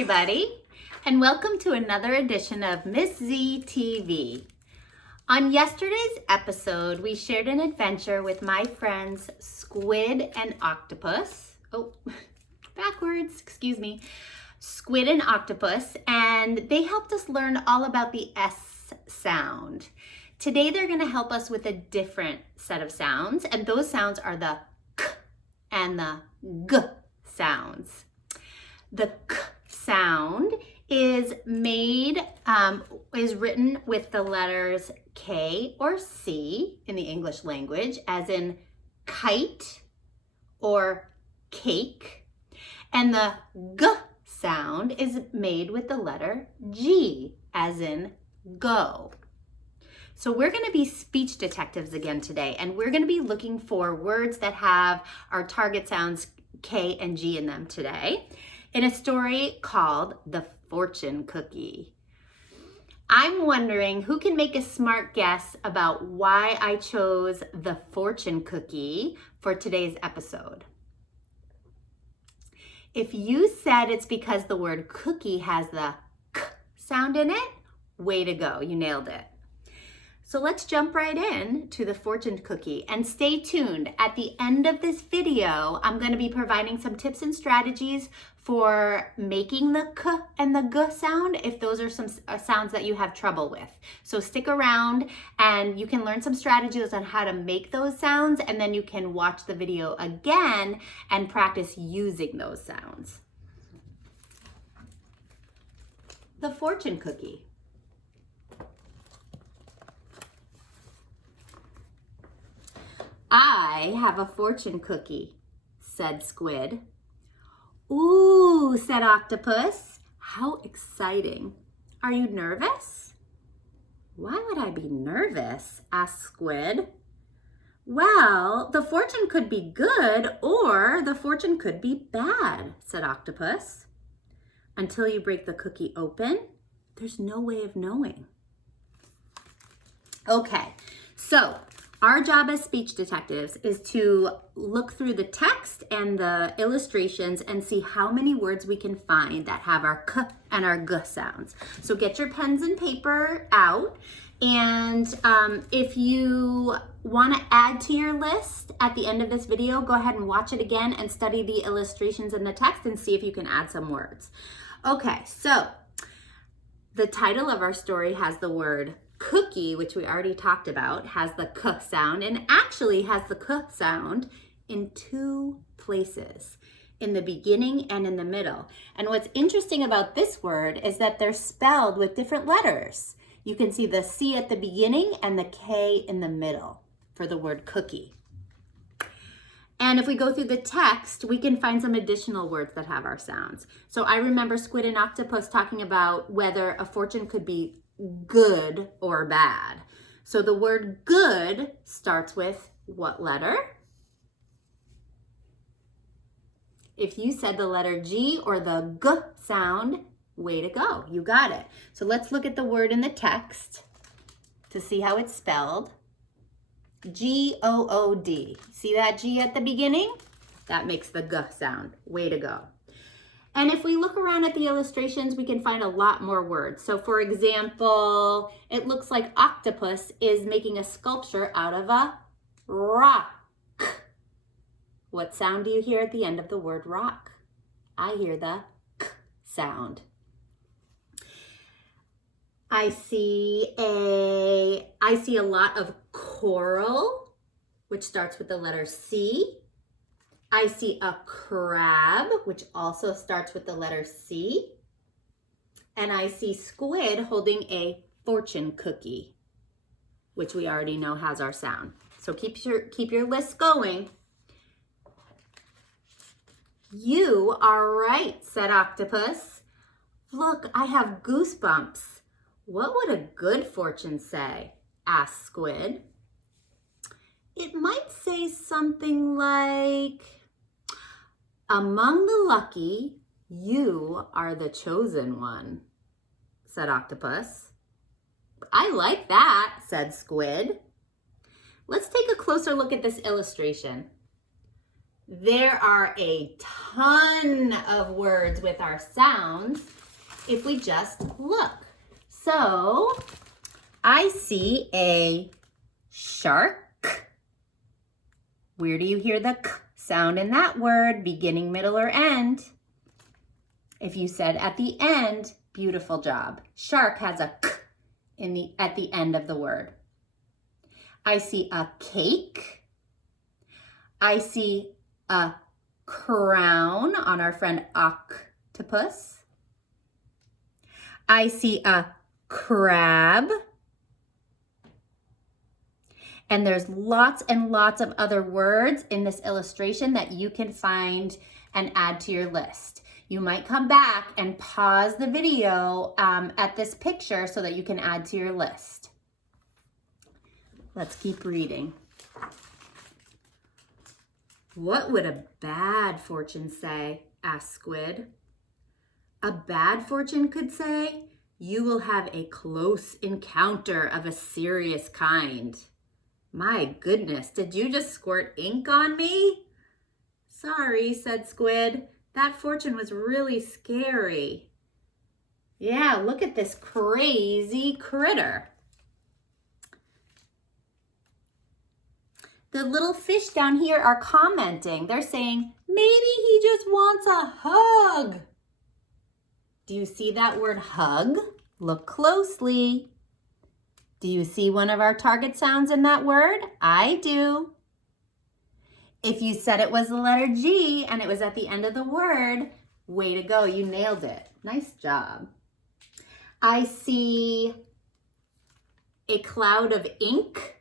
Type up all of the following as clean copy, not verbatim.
everybody, and welcome to another edition of Miss Z TV. On yesterday's episode, we shared an adventure with my friends Squid and Octopus. Squid and Octopus, and they helped us learn all about the S sound. Today, they're going to help us with a different set of sounds, and those sounds are the K and the G sounds. The K sound is written with the letters K or C in the English language, as in kite or cake. And the G sound is made with the letter G, as in go. So we're going to be speech detectives again today, and we're going to be looking for words that have our target sounds K and G in them today, in a story called The Fortune Cookie. I'm wondering who can make a smart guess about why I chose the fortune cookie for today's episode. If you said it's because the word cookie has the K sound in it, way to go, you nailed it. So let's jump right in to the fortune cookie, and stay tuned. At the end of this video, I'm going to be providing some tips and strategies for making the K and the G sound if those are some sounds that you have trouble with. So stick around and you can learn some strategies on how to make those sounds, and then you can watch the video again and practice using those sounds. The fortune cookie. I have a fortune cookie, said Squid. Ooh, said Octopus. How exciting. Are you nervous? Why would I be nervous? Asked Squid. Well, the fortune could be good or the fortune could be bad, said Octopus. Until you break the cookie open, there's no way of knowing. Okay, so our job as speech detectives is to look through the text and the illustrations and see how many words we can find that have our K and our G sounds. So get your pens and paper out, and if you want to add to your list at the end of this video, go ahead and watch it again and study the illustrations and the text and see if you can add some words. Okay, so the title of our story has the word cookie, which we already talked about, has the K sound, and actually has the K sound in two places, in the beginning and in the middle. And what's interesting about this word is that they're spelled with different letters. You can see the C at the beginning and the K in the middle for the word cookie. And if we go through the text, we can find some additional words that have our sounds. So I remember Squid and Octopus talking about whether a fortune could be good or bad. So the word good starts with what letter? If you said the letter G or the G sound, way to go, you got it. So let's look at the word in the text to see how it's spelled. G-O-O-D. See that G at the beginning? That makes the G sound. Way to go. And if we look around at the illustrations, we can find a lot more words. So for example, it looks like Octopus is making a sculpture out of a rock. What sound do you hear at the end of the word rock? I hear the K sound. I see a lot of coral, which starts with the letter C. I see a crab, which also starts with the letter C. And I see Squid holding a fortune cookie, which we already know has our sound. So keep your list going. You are right, said Octopus. Look, I have goosebumps. What would a good fortune say? Asked Squid. It might say something like, among the lucky, you are the chosen one, said Octopus. I like that, said Squid. Let's take a closer look at this illustration. There are a ton of words with our sounds if we just look. So I see a shark. Where do you hear the k sound in that word, beginning, middle, or end? If you said at the end, beautiful job. Shark has a k at the end of the word. I see a cake. I see a crown on our friend octopus. I see a crab. And there's lots and lots of other words in this illustration that you can find and add to your list. You might come back and pause the video at this picture so that you can add to your list. Let's keep reading. What would a bad fortune say? Asked Squid. A bad fortune could say, you will have a close encounter of a serious kind. My goodness, did you just squirt ink on me? Sorry, said Squid. That fortune was really scary. Yeah, look at this crazy critter. The little fish down here are commenting. They're saying, maybe he just wants a hug. Do you see that word hug? Look closely. Do you see one of our target sounds in that word? I do. If you said it was the letter G and it was at the end of the word, way to go, you nailed it. Nice job. I see a cloud of ink.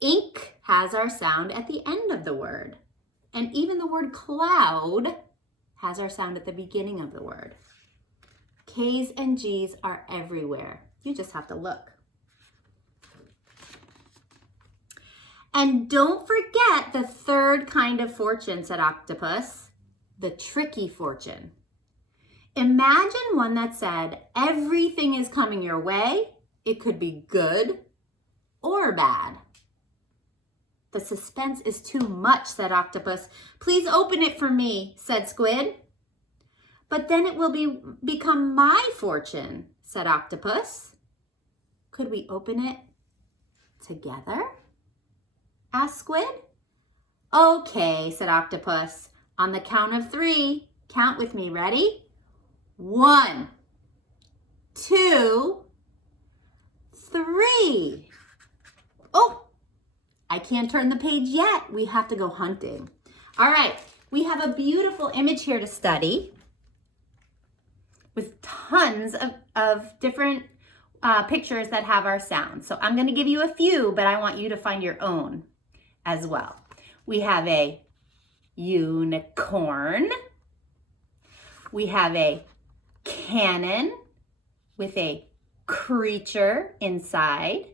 Ink has our sound at the end of the word. And even the word cloud has our sound at the beginning of the word. K's and G's are everywhere. You just have to look. And don't forget the third kind of fortune, said Octopus, the tricky fortune. Imagine one that said, everything is coming your way. It could be good or bad. The suspense is too much, said Octopus. Please open it for me, said Squid. But then it will become my fortune, said Octopus. Could we open it together? Asked Squid. Okay, said Octopus. On the count of 3, count with me. Ready? 1, 2, 3. Oh, I can't turn the page yet. We have to go hunting. All right, we have a beautiful image here to study with tons of different pictures that have our sounds. So I'm going to give you a few, but I want you to find your own as well. We have a unicorn. We have a cannon with a creature inside.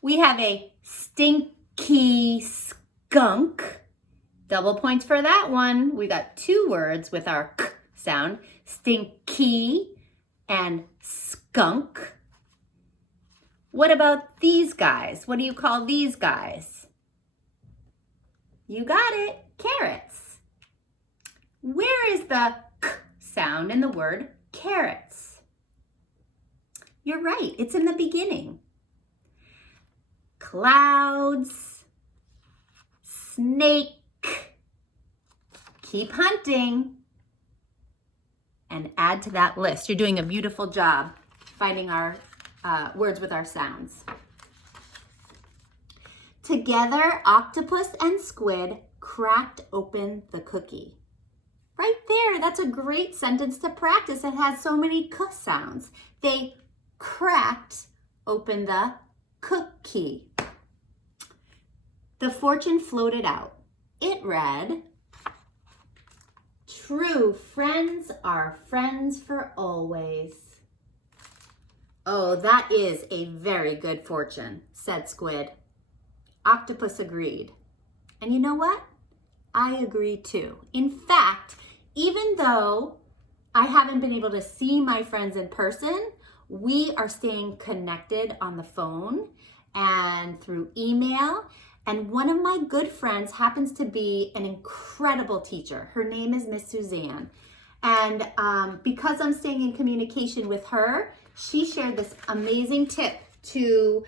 We have a stinky skunk. Double points for that one. We got 2 words with our k sound. Stinky and skunk. What about these guys? What do you call these guys? You got it, carrots. Where is the k sound in the word carrots? You're right, it's in the beginning. Clouds, snake. Keep hunting and add to that list. You're doing a beautiful job finding our words with our sounds. Together, Octopus and Squid cracked open the cookie. Right there, that's a great sentence to practice. It has so many k sounds. They cracked open the cookie. The fortune floated out. It read, true friends are friends for always. Oh, that is a very good fortune, said Squid. Octopus agreed. And you know what? I agree too. In fact, even though I haven't been able to see my friends in person, we are staying connected on the phone and through email. And one of my good friends happens to be an incredible teacher. Her name is Miss Suzanne. And because I'm staying in communication with her, she shared this amazing tip to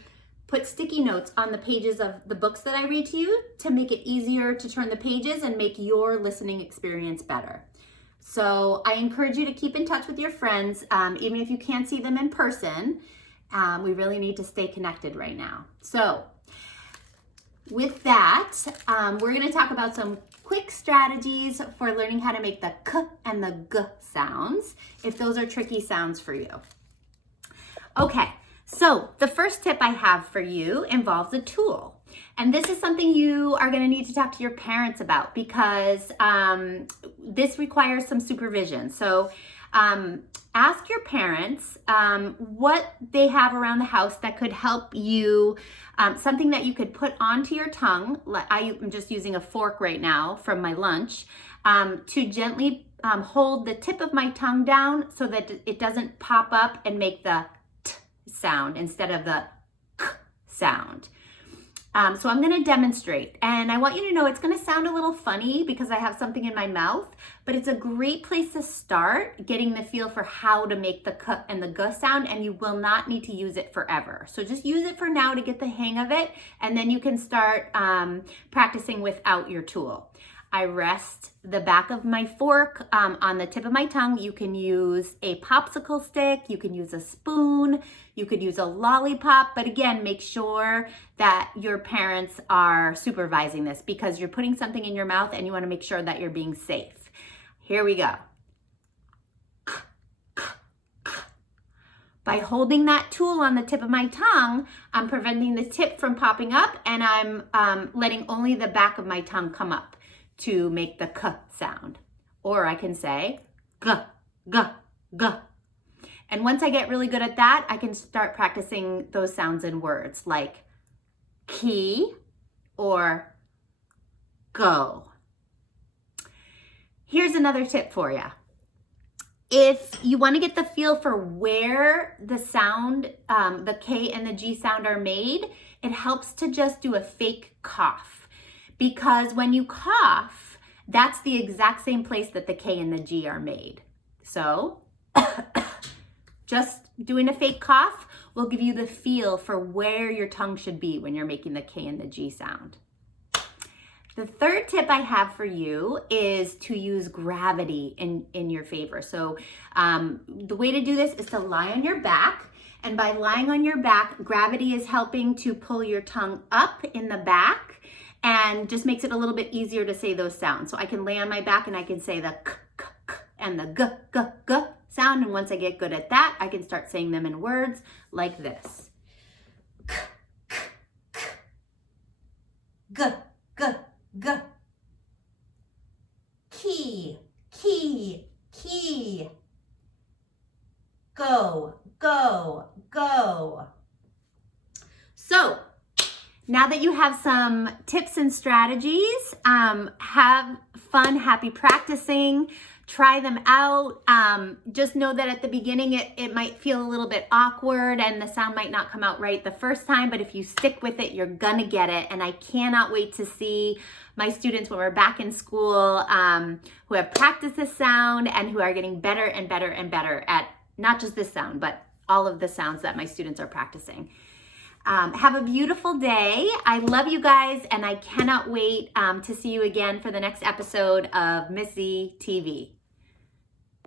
put sticky notes on the pages of the books that I read to you to make it easier to turn the pages and make your listening experience better. So I encourage you to keep in touch with your friends, even if you can't see them in person. We really need to stay connected right now. So with that, we're going to talk about some quick strategies for learning how to make the k and the g sounds, if those are tricky sounds for you. Okay, so the first tip I have for you involves a tool. And this is something you are going to need to talk to your parents about because this requires some supervision. So ask your parents what they have around the house that could help you, something that you could put onto your tongue. I'm just using a fork right now from my lunch to gently hold the tip of my tongue down so that it doesn't pop up and make the t sound instead of the k sound. So I'm going to demonstrate, and I want you to know it's going to sound a little funny because I have something in my mouth, but it's a great place to start getting the feel for how to make the k and the g sound, and you will not need to use it forever. So just use it for now to get the hang of it, and then you can start practicing without your tool. I rest the back of my fork on the tip of my tongue. You can use a popsicle stick, you can use a spoon, you could use a lollipop, but again, make sure that your parents are supervising this because you're putting something in your mouth and you want to make sure that you're being safe. Here we go. By holding that tool on the tip of my tongue, I'm preventing the tip from popping up, and I'm letting only the back of my tongue come up to make the k sound. Or I can say g, g, g. And once I get really good at that, I can start practicing those sounds in words like key or go. Here's another tip for you. If you want to get the feel for where the sound, the K and the G sound are made, it helps to just do a fake cough. Because when you cough, that's the exact same place that the K and the G are made. So just doing a fake cough will give you the feel for where your tongue should be when you're making the K and the G sound. The third tip I have for you is to use gravity in your favor. So the way to do this is to lie on your back. And by lying on your back, gravity is helping to pull your tongue up in the back and just makes it a little bit easier to say those sounds. So I can lay on my back and I can say the k, k, k and the g, g, g sound. And once I get good at that, I can start saying them in words like this. K, k, k. G, g, g. Key, key, key. Go, go, go. So, now that you have some tips and strategies, have fun, happy practicing, try them out. Just know that at the beginning it might feel a little bit awkward and the sound might not come out right the first time, but if you stick with it, you're gonna get it. And I cannot wait to see my students when we're back in school who have practiced this sound and who are getting better and better and better at not just this sound, but all of the sounds that my students are practicing. Have a beautiful day. I love you guys, and I cannot wait to see you again for the next episode of Miss Z TV.